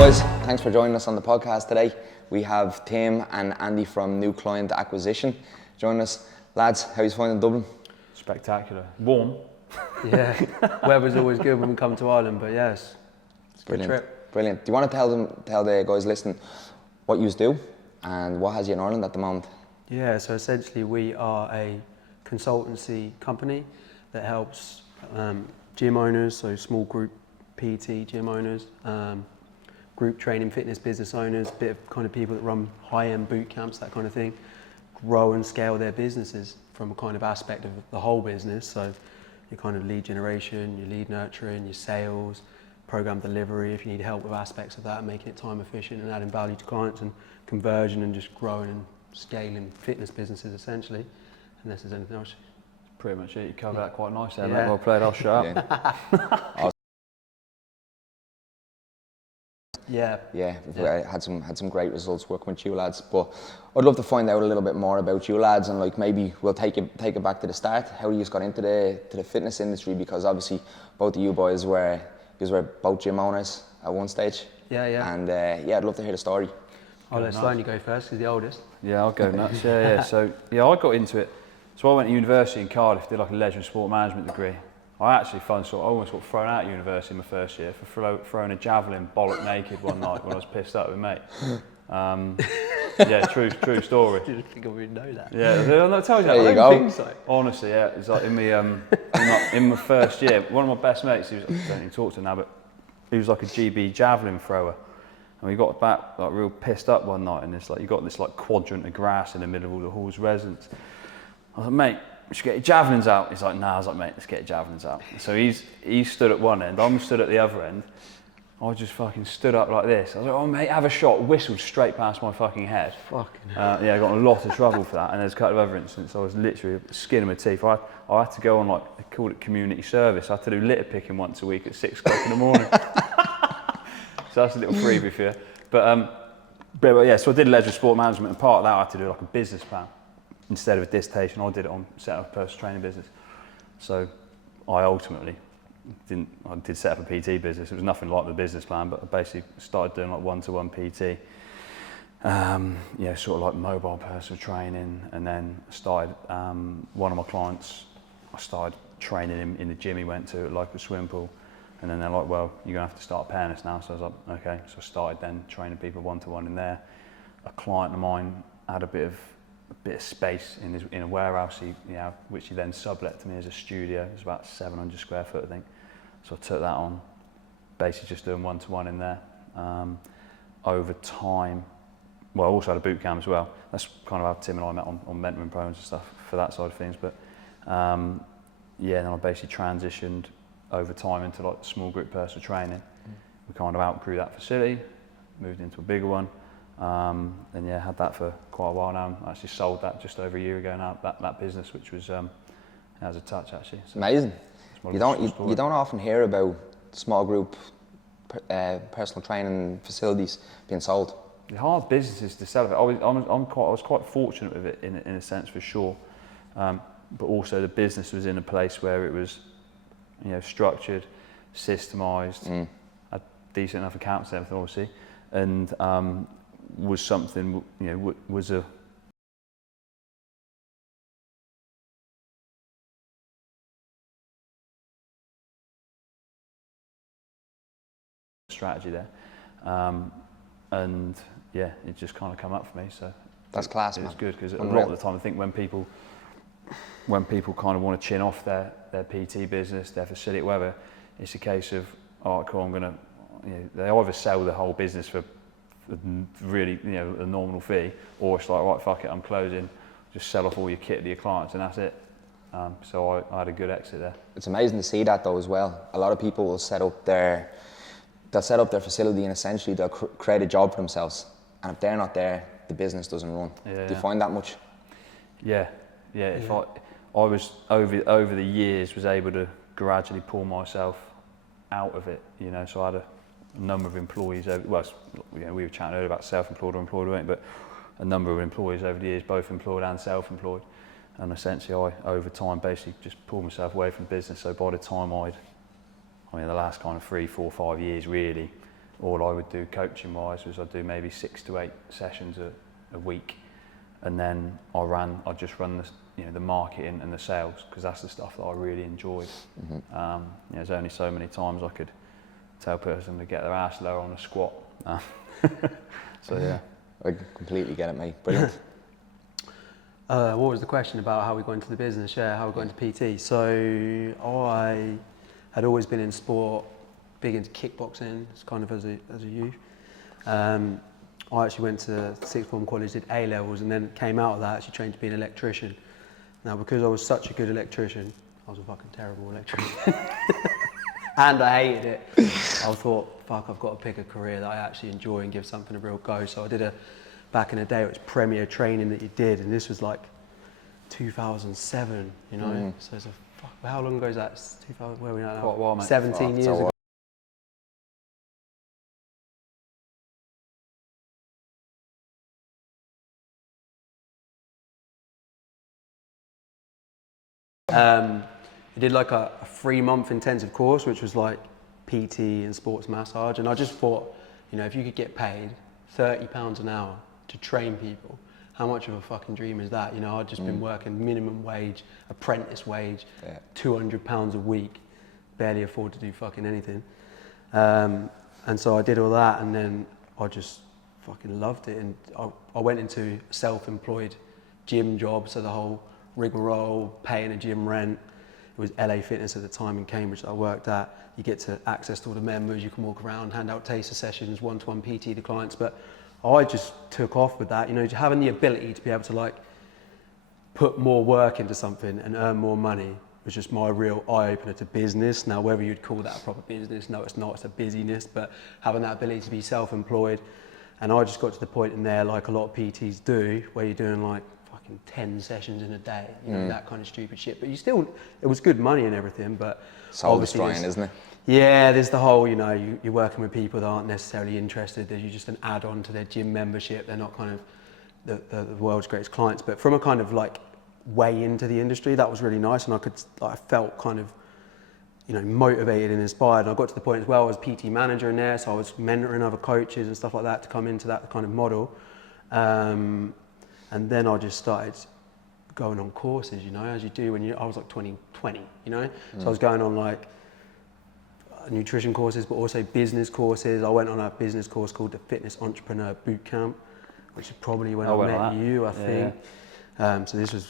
Boys, thanks for joining us on the podcast today. We have Tim and Andy from New Client Acquisition joining us. Lads, how are you finding Dublin? Spectacular. Warm. Yeah, weather's always good when we come to Ireland, but yes, it's a good Brilliant. trip. Brilliant. Do you want to tell the guys listening what you do and what has you in Ireland at the moment? Yeah, so essentially we are a consultancy company that helps gym owners, so small group PT gym owners, group training fitness business owners, bit of kind of people that run high-end boot camps, that kind of thing, grow and scale their businesses from a kind of aspect of the whole business. So your kind of lead generation, your lead nurturing, your sales, program delivery, if you need help with aspects of that and making it time efficient and adding value to clients, and conversion and just growing and scaling fitness businesses essentially, unless there's anything else. Pretty much it. You covered that quite nicely. Yeah. Mate. Well played. I'll shut up. Yeah, we had some great results working with you lads. But I'd love to find out a little bit more about you lads, and like maybe we'll take it back to the start. How you got into the fitness industry, because obviously both of you boys were both gym owners at one stage. Yeah. And I'd love to hear the story. I'll let Sloane go first, he's the oldest. Yeah, I'll go nuts. Yeah. So I got into it. So I went to university in Cardiff, did like a leisure and sport management degree. I actually I almost got thrown out of university in my first year for throwing a javelin bollock naked one night when I was pissed up with a mate. Yeah, true story. I didn't think I would know that. Yeah, did I tell you that? There you I go. don't think so. Honestly, yeah, it's like in my first year, one of my best mates, I don't even talk to him now, but he was like a GB javelin thrower. And we got back like real pissed up one night, and you got this like quadrant of grass in the middle of all the hall's residents. I was like, mate, we should get your javelins out. He's like, nah. I was like, mate, let's get your javelins out. So he stood at one end, I'm stood at the other end. I just fucking stood up like this. I was like, oh mate, have a shot. Whistled straight past my fucking head. Fucking yeah, I got in a lot of trouble for that. And there's a couple of other incidents. I was literally skin of my teeth. I had to go on like, they called it community service. I had to do litter picking once a week at 6 o'clock in the morning. So that's a little freebie for you. But yeah, so I did leisure sport management, and part of that I had to do like a business plan. Instead of a dissertation, I did it on setting up a personal training business. So I ultimately did set up a PT business. It was nothing like the business plan, but I basically started doing like one-to-one PT. Sort of like mobile personal training, and then started, one of my clients, I started training him in the gym he went to at like a swimming pool. And then they're like, well, you're gonna have to start paying us now. So I was like, okay. So I started then training people one-to-one in there. A client of mine had a bit of space in a warehouse, which he then sublet to me as a studio. It was about 700 square foot, I think. So I took that on, basically just doing one-to-one in there. Over time, well, I also had a boot camp as well. That's kind of how Tim and I met on mentoring programs and stuff for that side of things. But then I basically transitioned over time into like small group personal training. We kind of outgrew that facility, moved into a bigger one. And had that for quite a while now. I actually sold that just over a year ago now, that business, which was has a touch actually. So amazing. You don't often hear about small group personal training facilities being sold. The hard businesses to sell it. I was quite fortunate with it in a sense, for sure. But also the business was in a place where it was, structured, systemised, had decent enough accounts and everything, obviously, and was something, was a strategy there, it just kind of come up for me. So that's class, man. It's good because a lot of the time I think when people kind of want to chin off their PT business, their facility, whatever, it's a case of, all right, cool, I'm gonna, they either sell the whole business for really, a nominal fee, or it's like, right, fuck it, I'm closing, just sell off all your kit to your clients and that's it. So I had a good exit there. It's amazing to see that though as well. A lot of people will set up their facility, and essentially they'll create a job for themselves, and if they're not there, the business doesn't run. Yeah. Do you find that much? Yeah. If I was over the years was able to gradually pull myself out of it, so I had a number of employees we were chatting earlier about self-employed or employed, weren't we? But a number of employees over the years, both employed and self-employed, and essentially I over time basically just pulled myself away from business. So by the time the last kind of 3, 4, 5 years really, all I would do coaching wise was I'd do maybe 6 to 8 sessions a week, and then I'd just run the marketing and the sales, because that's the stuff that I really enjoyed. There's only so many times I could tell a person to get their ass lower on a squat. So yeah. I completely get it, mate. Brilliant. What was the question about how we got into the business? Yeah, how we got into PT. So I had always been in sport, big into kickboxing, kind of as a youth. I actually went to sixth form college, did A levels, and then came out of that, actually trained to be an electrician. Now, because I was such a good electrician, I was a fucking terrible electrician. And I hated it. I thought, fuck, I've got to pick a career that I actually enjoy and give something a real go. So I did back in the day, it was premier training that you did, and this was like 2007, you know? So it's how long ago is that? 2000, where are we at now? Quite a while, mate. 17 years ago. I did like a 3-month intensive course, which was like PT and sports massage. And I just thought, if you could get paid £30 an hour to train people, how much of a fucking dream is that? I'd just been working minimum wage, apprentice wage, £200 a week, barely afford to do fucking anything. And so I did all that, and then I just fucking loved it. And I went into a self-employed gym job, so the whole rigmarole, paying a gym rent. It was LA Fitness at the time in Cambridge that I worked at. You get to access to all the members, you can walk around, hand out taster sessions, one-to-one PT to clients. But I just took off with that, having the ability to be able to like put more work into something and earn more money was just my real eye-opener to business. Now, whether you'd call that a proper business, no, it's not, it's a busyness, but having that ability to be self-employed. And I just got to the point in there, like a lot of PTs do, where you're doing like 10 sessions in a day, that kind of stupid shit. But it was good money and everything, but soul destroying, isn't it? Yeah, there's the whole, you're working with people that aren't necessarily interested. They're just an add-on to their gym membership. They're not kind of the world's greatest clients. But from a kind of like way into the industry, that was really nice, and I felt kind of, motivated and inspired. And I got to the point as well, I was PT manager in there, so I was mentoring other coaches and stuff like that to come into that kind of model. And then I just started going on courses, as you do I was like 20, So I was going on like nutrition courses, but also business courses. I went on a business course called the Fitness Entrepreneur Bootcamp, which is probably when I met you, I think. So this was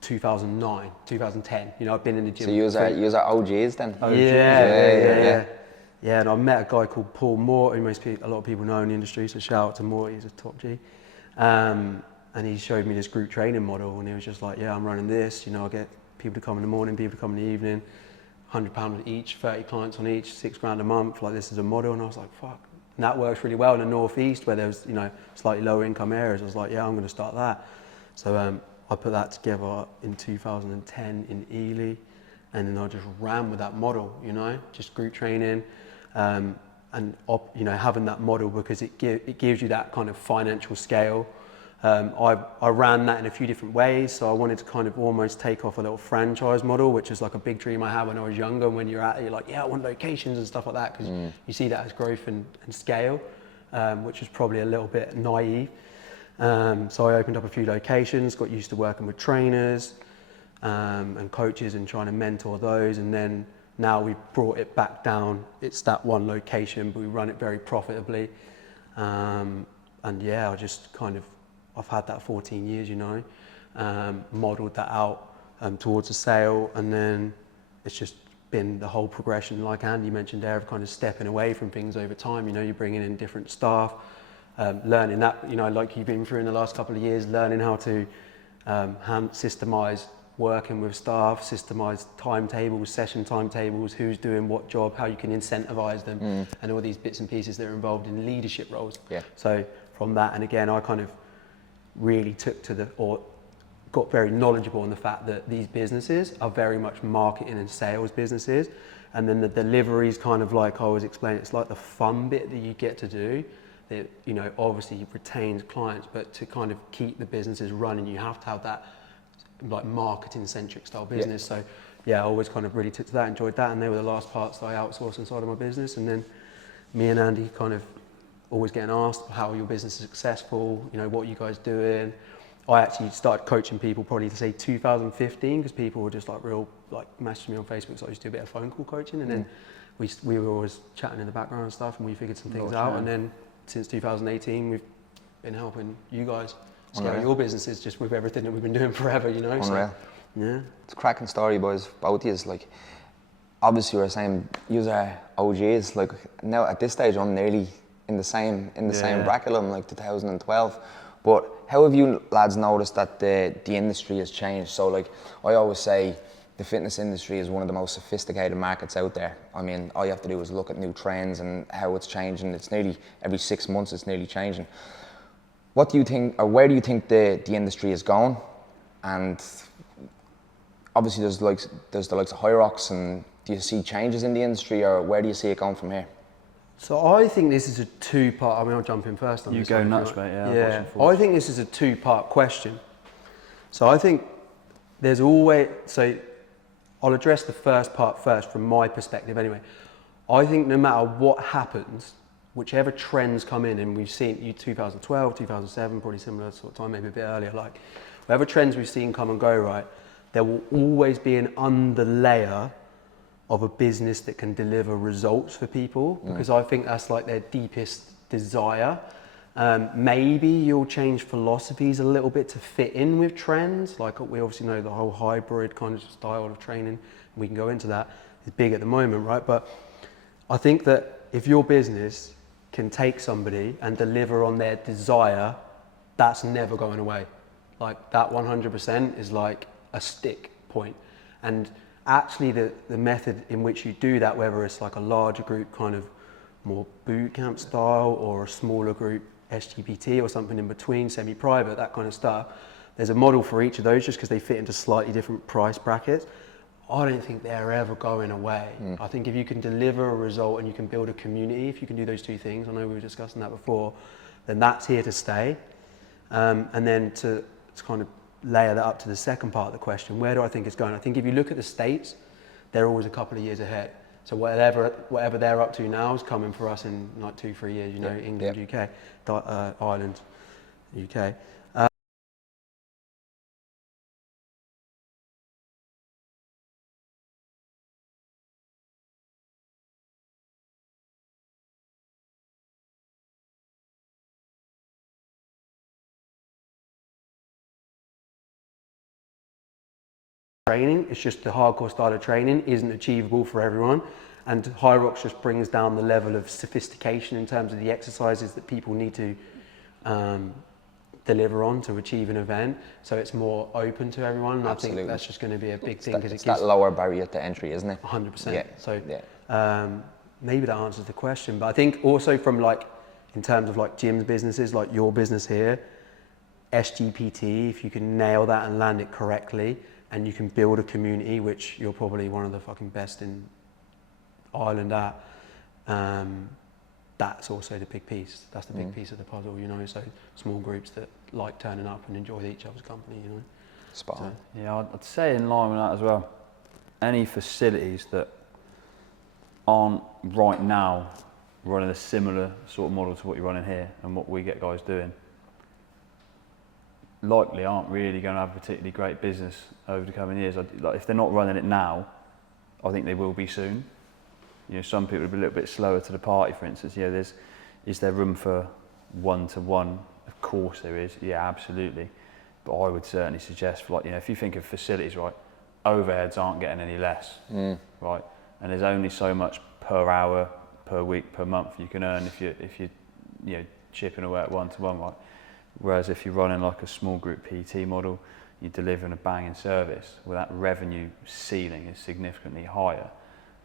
2009, 2010. I've been in the gym. So you was at OGs then? OGs, yeah. Yeah, and I met a guy called Paul Moore, who a lot of people know in the industry, so shout out to Moore, he's a top G. And he showed me this group training model, and he was just like, I'm running this, I get people to come in the morning, people to come in the evening, £100 each, 30 clients on each, $6,000 a month, like this is a model. And I was like, fuck. And that works really well in the Northeast where there was, slightly lower income areas. I was like, I'm going to start that. So I put that together in 2010 in Ely, and then I just ran with that model, just group training, and having that model because it gives you that kind of financial scale. I ran that in a few different ways, so I wanted to kind of almost take off a little franchise model, which is like a big dream I had when I was younger. And when you're at it, you're like, I want locations and stuff like that, because you see that as growth and scale, which was probably a little bit naive. So I opened up a few locations, got used to working with trainers and coaches and trying to mentor those, and then now we've brought it back down. It's that one location, but we run it very profitably. And I just kind of, I've had that 14 years, modeled that out towards a sale, and then it's just been the whole progression, like Andy mentioned there, of kind of stepping away from things over time. You're bringing in different staff, learning that, like you've been through in the last couple of years, learning how to systemize working with staff, systemize timetables, session timetables, who's doing what job, how you can incentivize them, and all these bits and pieces that are involved in leadership roles. Yeah. So from that, and again, I kind of really got very knowledgeable on the fact that these businesses are very much marketing and sales businesses, and then the delivery is kind of like I always explain, it's like the fun bit that you get to do that obviously retains clients, but to kind of keep the businesses running you have to have that like marketing centric style business. So I always kind of really took to that, enjoyed that, and they were the last parts that I outsourced inside of my business. And then me and Andy kind of always getting asked, how are your business successful? You know, what are you guys doing? I actually started coaching people probably to say 2015 because people were just like messaging me on Facebook, so I used to do a bit of phone call coaching, and then we were always chatting in the background and stuff, and we figured some things out, and then since 2018 we've been helping you guys scale your businesses just with everything that we've been doing forever, you know. Unreal. So, yeah. It's a cracking story, boys, both of you. Like, obviously you were saying you are OGs, like now at this stage I'm nearly in the same bracket. I'm like 2012. But how have you lads noticed that the industry has changed? So like I always say, the fitness industry is one of the most sophisticated markets out there. I mean, all you have to do is look at new trends and how it's changing. It's nearly every 6 months it's nearly changing. What do you think, or where do you think the industry is going? And obviously there's the likes of High Rocks, and do you see changes in the industry, or where do you see it going from here? So I think this is a two-part, I mean, I'll jump in first on you this. You go nuts, mate, yeah. I think this is a two-part question. So I think there's always, so I'll address the first part first from my perspective anyway. I think no matter what happens, whichever trends come in, and we've seen 2012, 2007, probably similar sort of time, maybe a bit earlier, like whatever trends we've seen come and go, right, there will always be an underlayer of a business that can deliver results for people, because I think that's like their deepest desire. Maybe you'll change philosophies a little bit to fit in with trends. Like we obviously know the whole hybrid kind of style of training, we can go into that, is big at the moment, right? But I think that if your business can take somebody and deliver on their desire, that's never going away. Like that 100% is like a stick point. And actually the method in which you do that, whether it's like a larger group kind of more boot camp style, or a smaller group SGPT or something in between, semi-private, that kind of stuff, there's a model for each of those just because they fit into slightly different price brackets. I don't think they're ever going away. I think if you can deliver a result and you can build a community, if you can do those two things, I know we were discussing that before, then that's here to stay. And then to kind of layer that up to the second part of the question, where do I think it's going? I think if you look at the States, they're always a couple of years ahead. So whatever they're up to now is coming for us in like 2-3 years, you know, England, UK, Ireland, UK. Training, it's just the hardcore style of training isn't achievable for everyone, and High Rocks just brings down the level of sophistication in terms of the exercises that people need to deliver on to achieve an event, so it's more open to everyone, and Absolutely. I think that's just going to be a big thing, because it's that lower barrier to entry, isn't it? 100%. Yeah. So maybe that answers the question, but I think also from like in terms of like Jim's businesses, like your business here, SGPT, if you can nail that and land it correctly, and you can build a community, which you're probably one of the fucking best in Ireland at, that's also the big piece. That's the big piece of the puzzle, you know, so small groups that like turning up and enjoy each other's company, you know. Spot on. Yeah, I'd say in line with that as well, any facilities that aren't right now running a similar sort of model to what you're running here and what we get guys doing, likely aren't really going to have a particularly great business over the coming years. Like if they're not running it now, I think they will be soon. You know, some people will be a little bit slower to the party, for instance. You know, is there room for one-to-one? Of course there is, yeah, absolutely. But I would certainly suggest, for like, you know, if you think of facilities, right, overheads aren't getting any less, right? And there's only so much per hour, per week, per month you can earn if you know, chipping away at one-to-one, right? Whereas if you're running like a small group PT model, you're delivering a banging service, well, that revenue ceiling is significantly higher.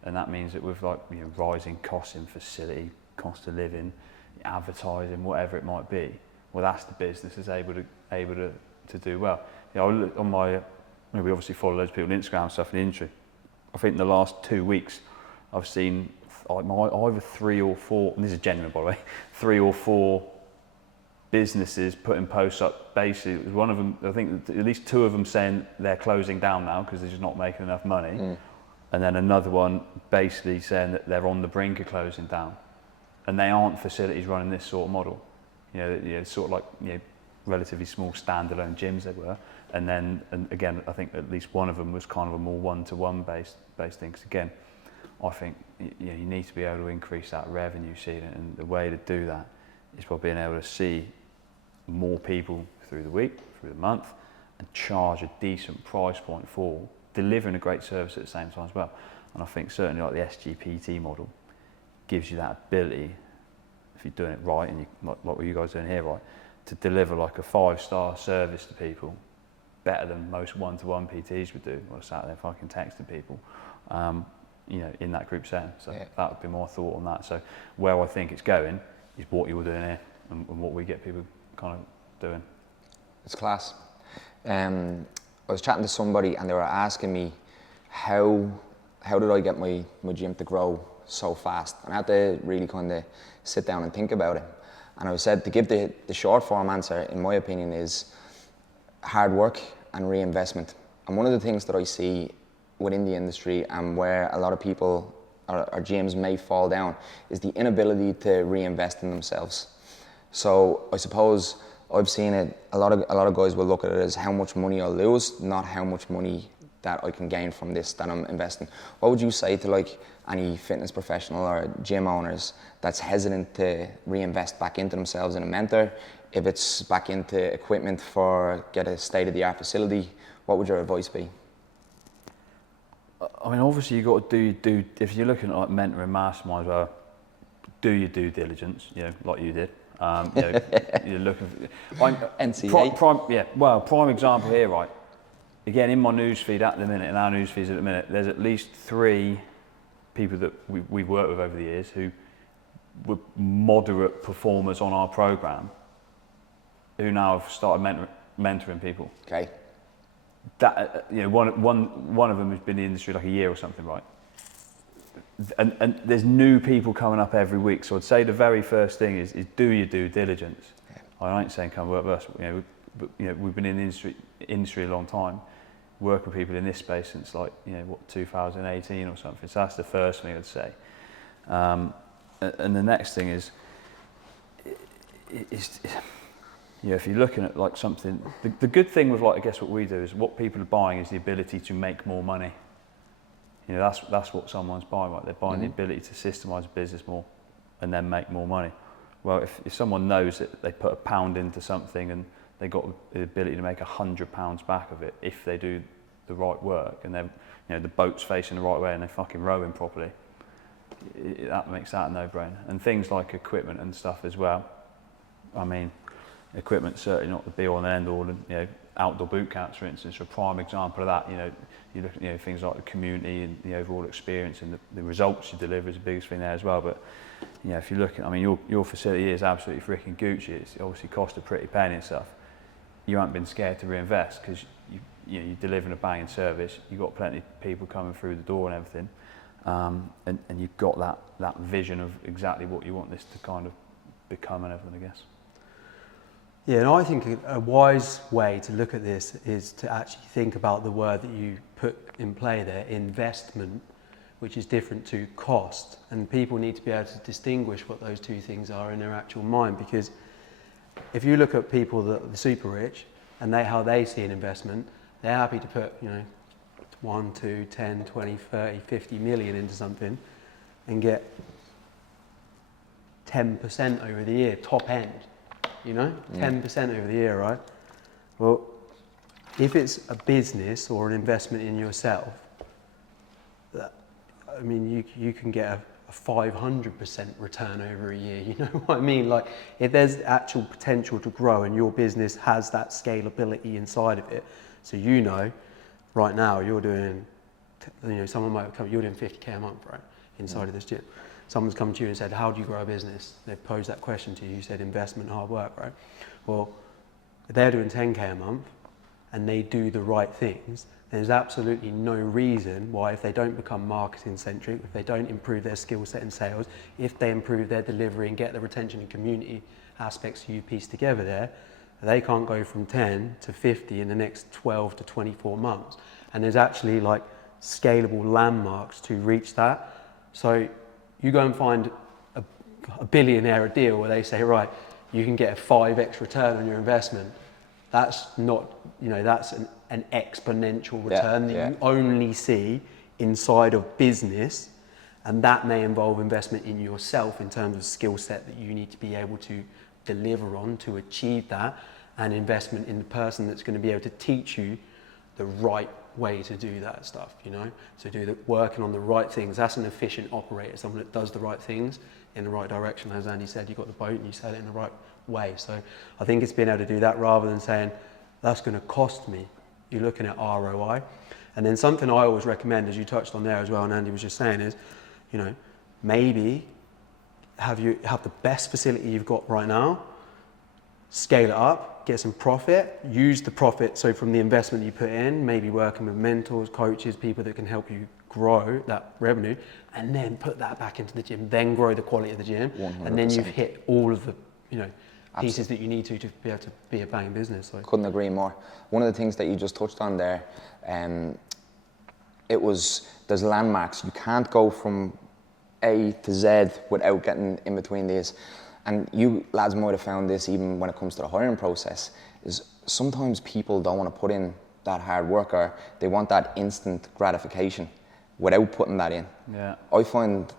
And that means that with like, you know, rising costs in facility, cost of living, advertising, whatever it might be, well, that's the business that's able to do well. You know, I look on my, we obviously follow loads of people on Instagram and stuff in the industry. I think in the last 2 weeks, I've seen either 3 or 4, and this is genuine by the way, 3 or 4 businesses putting posts up. Basically, it was one of them, I think at least 2 of them saying they're closing down now because they're just not making enough money. And then another one basically saying that they're on the brink of closing down. and they aren't facilities running this sort of model. Sort of like relatively small standalone gyms they were, and again I think at least one of them was kind of a more one-to-one based thing. Because again, I think you need to be able to increase that revenue ceiling, and the way to do that is by being able to see more people through the week, through the month, and charge a decent price point for delivering a great service at the same time as well. And I think certainly like the SGPT model gives you that ability, if you're doing it right, and like what you guys are doing here, right, to deliver like a 5-star service to people better than most one-to-one PTs would do, or sat there fucking texting people, in that group setting. So that would be my thought on that. So where I think it's going is what you're doing here, and what we get people kind of doing. It's class. I was chatting to somebody and they were asking me how did I get my gym to grow so fast, and I had to really kind of sit down and think about it. And I said, to give the short form answer, in my opinion, is hard work and reinvestment. And one of the things that I see within the industry, and where a lot of people or gyms may fall down, is the inability to reinvest in themselves. So I suppose I've seen it, a lot of guys will look at it as how much money I'll lose, not how much money that I can gain from this that I'm investing. What would you say to like any fitness professional or gym owners that's hesitant to reinvest back into themselves in a mentor, if it's back into equipment for get a state-of-the-art facility? What would your advice be? I mean, obviously you got to do if you're looking at like mentoring masterminds, well, do your due diligence, like you did. You're looking for NCA. Prime example here, right? Again, in my newsfeed at the minute, in our newsfeeds at the minute, there's at least 3 people that we've worked with over the years who were moderate performers on our program, who now have started mentoring people. Okay. That one of them has been in the industry like a year or something, right? And there's new people coming up every week. So I'd say the very first thing is do your due diligence. Yeah. I ain't saying come work with us, but we've been in the industry a long time, working with people in this space since 2018 or something. So that's the first thing I'd say. And the next thing is if you're looking at like something, the good thing with I guess what we do is what people are buying is the ability to make more money. That's what someone's buying, right? They're buying the ability to systemize a business more and then make more money. Well, if someone knows that they put £1 into something and they got the ability to make £100 back of it if they do the right work, and they're, the boat's facing the right way and they're fucking rowing properly, that makes that a no-brainer. And things like equipment and stuff as well. I mean, equipment's certainly not the be-all and end-all, and outdoor boot camps, for instance, are a prime example of that. You look at things like the community and the overall experience, and the results you deliver is the biggest thing there as well. But if you look at, your facility is absolutely freaking Gucci. It's obviously cost a pretty penny and stuff. You haven't been scared to reinvest because you're delivering a banging service. You've got plenty of people coming through the door and everything, and you've got that vision of exactly what you want this to kind of become and everything, I guess. Yeah, and I think a wise way to look at this is to actually think about the word that you put in play there, investment, which is different to cost. And people need to be able to distinguish what those two things are in their actual mind, because if you look at people that are super rich and how they see an investment, they're happy to put 1, 2, 10, 20, 30, 50 million into something and get 10% over the year, top end. 10% over the year, right? Well, if it's a business or an investment in yourself, you can get a 500% return over a year. You know what I mean? Like, if there's actual potential to grow and your business has that scalability inside of it, so right now you're doing, someone might come, you're doing 50k a month, right, inside of this gym. Someone's come to you and said, how do you grow a business? They've posed that question to you. You said investment, hard work, right? Well, if they're doing 10k a month and they do the right things, there's absolutely no reason why, if they don't become marketing centric, if they don't improve their skill set in sales, if they improve their delivery and get the retention and community aspects you piece together there, they can't go from 10 to 50 in the next 12 to 24 months. And there's actually scalable landmarks to reach that. So you go and find a billionaire a deal where they say, right, you can get a 5x return on your investment. That's not, that's an exponential return that you only see inside of business, and that may involve investment in yourself in terms of skill set that you need to be able to deliver on to achieve that, and investment in the person that's going to be able to teach you the right way to do that stuff, so working on the right things. That's an efficient operator, someone that does the right things in the right direction. As Andy said, you've got the boat and you sail it in the right way. So I think it's being able to do that rather than saying that's going to cost me. You're looking at ROI. And then something I always recommend, as you touched on there as well, and Andy was just saying, is maybe have the best facility you've got right now, scale it up, get some profit, use the profit, so from the investment you put in, maybe working with mentors, coaches, people that can help you grow that revenue, and then put that back into the gym, then grow the quality of the gym, 100%. And then you've hit all of the pieces that you need to be able to be a bang business. So. Couldn't agree more. One of the things that you just touched on there, there's landmarks. You can't go from A to Z without getting in between these. And you lads might have found this even when it comes to the hiring process, is sometimes people don't want to put in that hard work, or they want that instant gratification without putting that in. Yeah. I find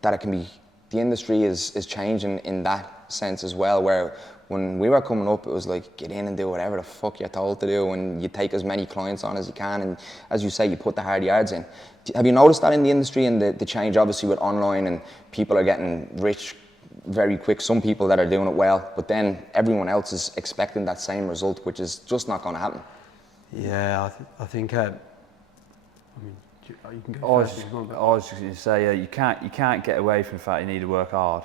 that it can be, the industry is changing in that sense as well, where when we were coming up, it was like, get in and do whatever the fuck you're told to do, and you take as many clients on as you can, and as you say, you put the hard yards in. Have you noticed that in the industry, and the change obviously with online, and people are getting rich very quick, some people that are doing it well, but then everyone else is expecting that same result, which is just not going to happen. Yeah, I think you can go I was just going to say, you can't get away from the fact you need to work hard.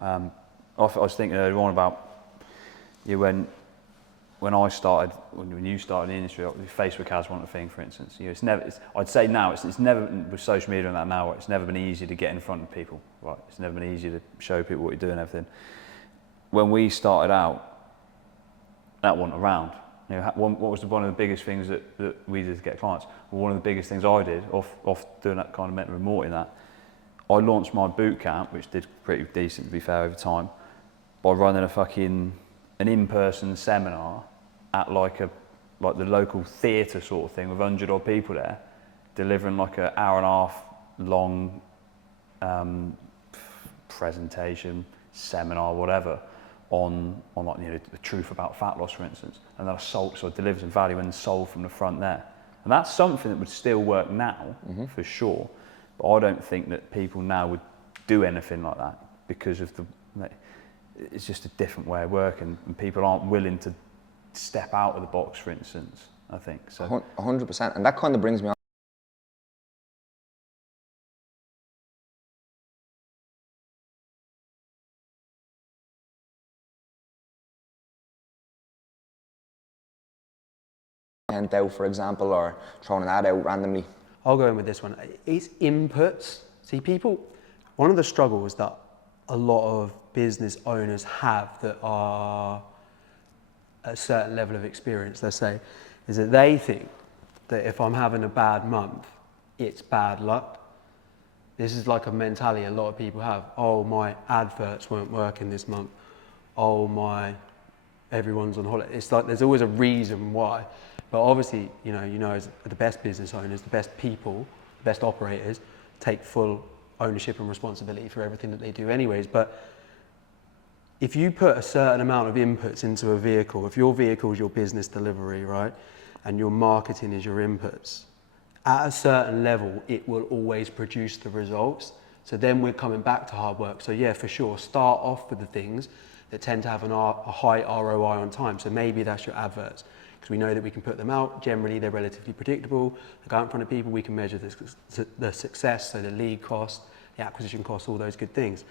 I was thinking earlier on about when I started, when you started in the industry, Facebook ads weren't a thing, for instance. I'd say now it's never, with social media and that now, it's never been easy to get in front of people. Right? It's never been easy to show people what you're doing and everything. When we started out, that wasn't around. What was one of the biggest things that we did to get clients? Well, one of the biggest things I did, off doing that kind of mental remote in that, I launched my boot camp, which did pretty decent to be fair over time, by running an in-person seminar at like the local theatre sort of thing with 100 odd people there, delivering like an hour and a half long presentation, seminar, whatever, on the truth about fat loss, for instance. And then I delivered some value and sold from the front there. And that's something that would still work now, for sure. But I don't think that people now would do anything like that because of it's just a different way of working, and people aren't willing to step out of the box, for instance, I think. So 100%. And that kind of brings me on out, for example, or throwing an ad out randomly. I'll go in with this one. It's inputs. See, one of the struggles that a lot of business owners have that are a certain level of experience, let's say, is that they think that if I'm having a bad month, it's bad luck. This is like a mentality a lot of people have. Oh, my adverts weren't working this month. Oh, everyone's on holiday. It's like there's always a reason why. But obviously, as the best business owners, the best people, the best operators take full ownership and responsibility for everything that they do anyways. But if you put a certain amount of inputs into a vehicle, if your vehicle is your business delivery, right, and your marketing is your inputs, at a certain level, it will always produce the results. So then we're coming back to hard work. So yeah, for sure, start off with the things that tend to have a high ROI on time. So maybe that's your adverts, because we know that we can put them out. Generally, they're relatively predictable. They go out in front of people. We can measure the success, so the lead cost, the acquisition cost, all those good things.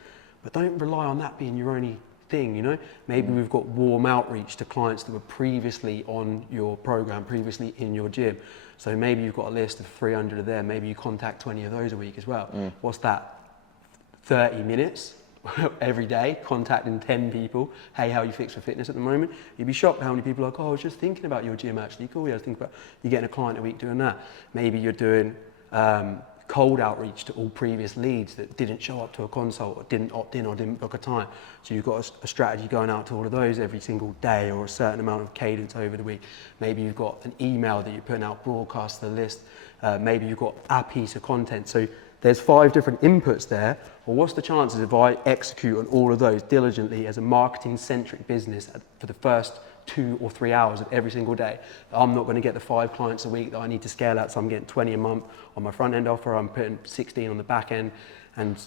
But don't rely on that being your only thing, Maybe we've got warm outreach to clients that were previously on your program, previously in your gym. So maybe you've got a list of 300 of them. Maybe you contact 20 of those a week as well. What's that? 30 minutes every day, contacting 10 people. Hey, how are you fixed for fitness at the moment? You'd be shocked how many people are like, oh, I was just thinking about your gym actually. Cool, yeah, I was thinking about you getting a client a week doing that. Maybe you're doing cold outreach to all previous leads that didn't show up to a consult or didn't opt in or didn't book a time. So you've got a strategy going out to all of those every single day, or a certain amount of cadence over the week. Maybe you've got an email that you're putting out, broadcast to the list. Maybe you've got a piece of content. So there's 5 different inputs there. Well, what's the chances if I execute on all of those diligently as a marketing-centric business for the first 2 or 3 hours of every single day? I'm not going to get the 5 clients a week that I need to scale out, so I'm getting 20 a month on my front end offer, I'm putting 16 on the back end, and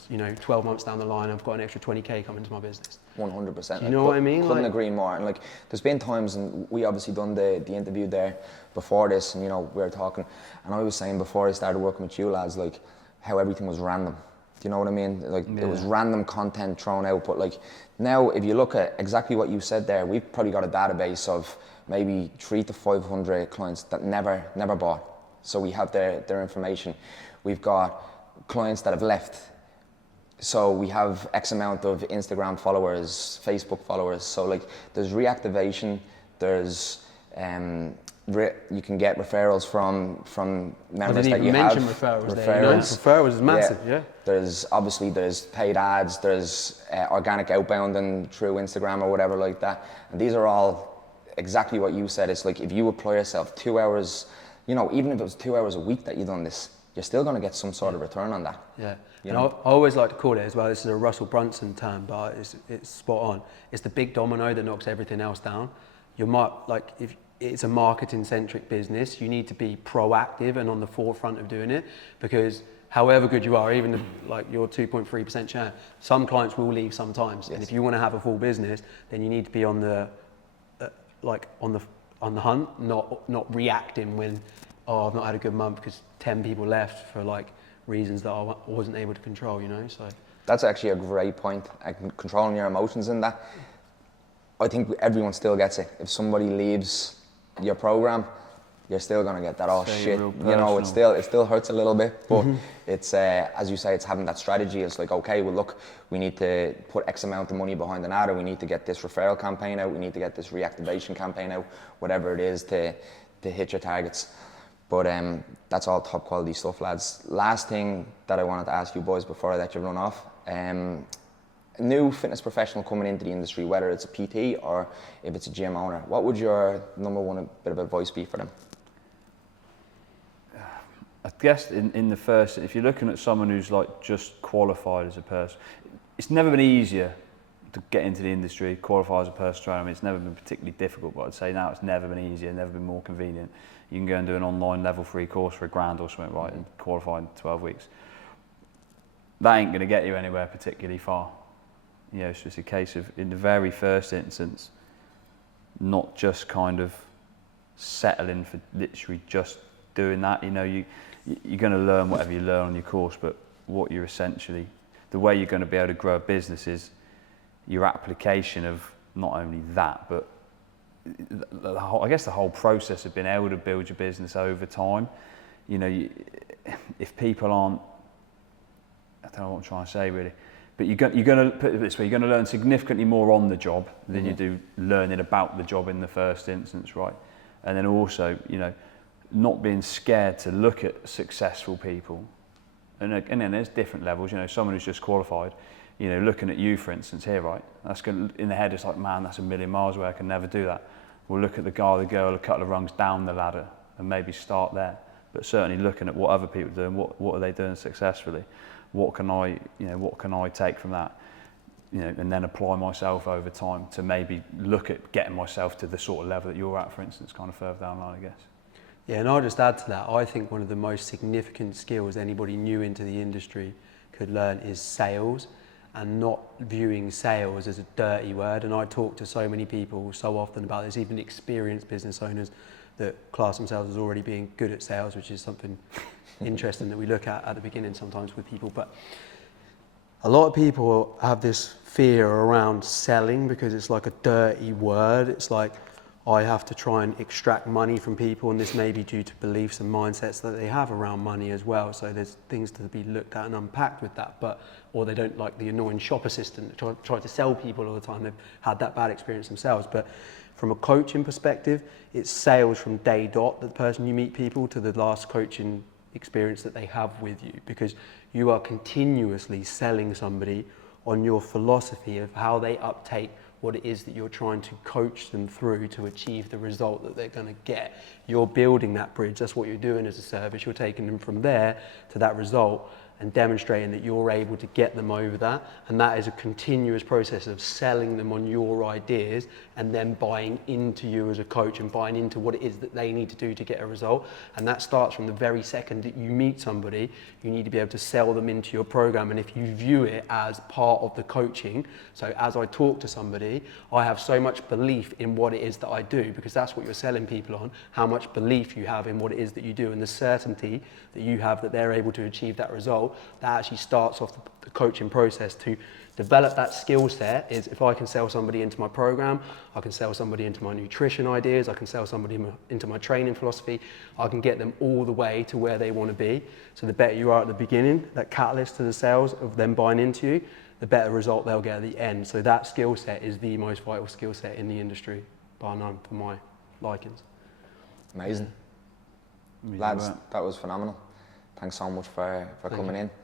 12 months down the line I've got an extra 20k coming into my business. 100%. You know what I mean? Couldn't agree more. And there's been times, and we obviously done the interview there before this, and we were talking, and I was saying before I started working with you lads, how everything was random. Do you know what I mean? It was random content thrown out, but now if you look at exactly what you said there, we've probably got a database of maybe 300 to 500 clients that never bought. So we have their information. We've got clients that have left. So we have X amount of Instagram followers, Facebook followers. So there's reactivation, there's you can get referrals from members that you have. I didn't even mention referrals there. Referrals is massive, yeah. There's paid ads, there's organic outbound and through Instagram or whatever like that. And these are all exactly what you said. It's if you apply yourself 2 hours, even if it was 2 hours a week that you've done this, you're still going to get some sort of return on that. Yeah, and I always like to call it as well, this is a Russell Brunson term, but it's spot on. It's the big domino that knocks everything else down. If it's a marketing-centric business, you need to be proactive and on the forefront of doing it, because however good you are, even your 2.3% churn, some clients will leave sometimes. Yes. And if you want to have a full business, then you need to be on the hunt, not reacting when I've not had a good month because 10 people left for reasons that I wasn't able to control. So that's actually a great point. Controlling your emotions in that. I think everyone still gets it. If somebody leaves your program, you're still gonna get that. Oh shit, it still hurts a little bit, but it's as you say, it's having that strategy. It's okay, well look, we need to put X amount of money behind an ad, or we need to get this referral campaign out, we need to get this reactivation campaign out, whatever it is to hit your targets. But that's all top quality stuff, lads. Last thing that I wanted to ask you boys before I let you run off. A new fitness professional coming into the industry, whether it's a PT or if it's a gym owner, what would your number one bit of advice be for them? I guess in the first, if you're looking at someone who's just qualified as a person, it's never been easier to get into the industry, qualify as a personal trainer. It's never been particularly difficult, but I'd say now it's never been easier, never been more convenient. You can go and do an online level 3 course for £1,000 or something, right, and qualify in 12 weeks. That ain't going to get you anywhere particularly far. It's just a case of, in the very first instance, not just kind of settling for literally just doing that. You're going to learn whatever you learn on your course, but what you're essentially, the way you're going to be able to grow a business is your application of not only that, but I guess the whole process of being able to build your business over time. If people aren't, I don't know what I'm trying to say really, but you're going to put it this way, you're going to learn significantly more on the job than you do learning about the job in the first instance, right? And then also, not being scared to look at successful people. And then there's different levels, someone who's just qualified, looking at you, for instance, here, right? That's going in the head, it's man, that's a million miles away, I can never do that. We'll look at the guy or the girl a couple of rungs down the ladder and maybe start there. But certainly looking at what other people are doing, what are they doing successfully? What can I take from that? And then apply myself over time to maybe look at getting myself to the sort of level that you're at, for instance, kind of further down the line, I guess. Yeah, and I'll just add to that, I think one of the most significant skills anybody new into the industry could learn is sales, and not viewing sales as a dirty word. And I talk to so many people so often about this, even experienced business owners that class themselves as already being good at sales, which is something interesting that we look at the beginning sometimes with people. But a lot of people have this fear around selling because it's like a dirty word. It's like, I have to try and extract money from people, and this may be due to beliefs and mindsets that they have around money as well. So there's things to be looked at and unpacked with that. Or they don't like the annoying shop assistant that try to sell people all the time. They've had that bad experience themselves. But from a coaching perspective, it's sales from day dot, the person you meet people, to the last coaching experience that they have with you, because you are continuously selling somebody on your philosophy of how they uptake what it is that you're trying to coach them through to achieve the result that they're going to get. You're building that bridge. That's what you're doing as a service. You're taking them from there to that result and demonstrating that you're able to get them over that. And that is a continuous process of selling them on your ideas and then buying into you as a coach and buying into what it is that they need to do to get a result. And that starts from the very second that you meet somebody. You need to be able to sell them into your program. And if you view it as part of the coaching, so as I talk to somebody, I have so much belief in what it is that I do, because that's what you're selling people on, how much belief you have in what it is that you do and the certainty that you have that they're able to achieve that result. That actually starts off the coaching process. To develop that skill set is, if I can sell somebody into my program, I can sell somebody into my nutrition ideas, I can sell somebody into my training philosophy, I can get them all the way to where they want to be. So the better you are at the beginning, that catalyst to the sales of them buying into you, the better result they'll get at the end. So that skill set is the most vital skill set in the industry, bar none, for my likings. Amazing. Lads, that was phenomenal. Thanks so much for coming in.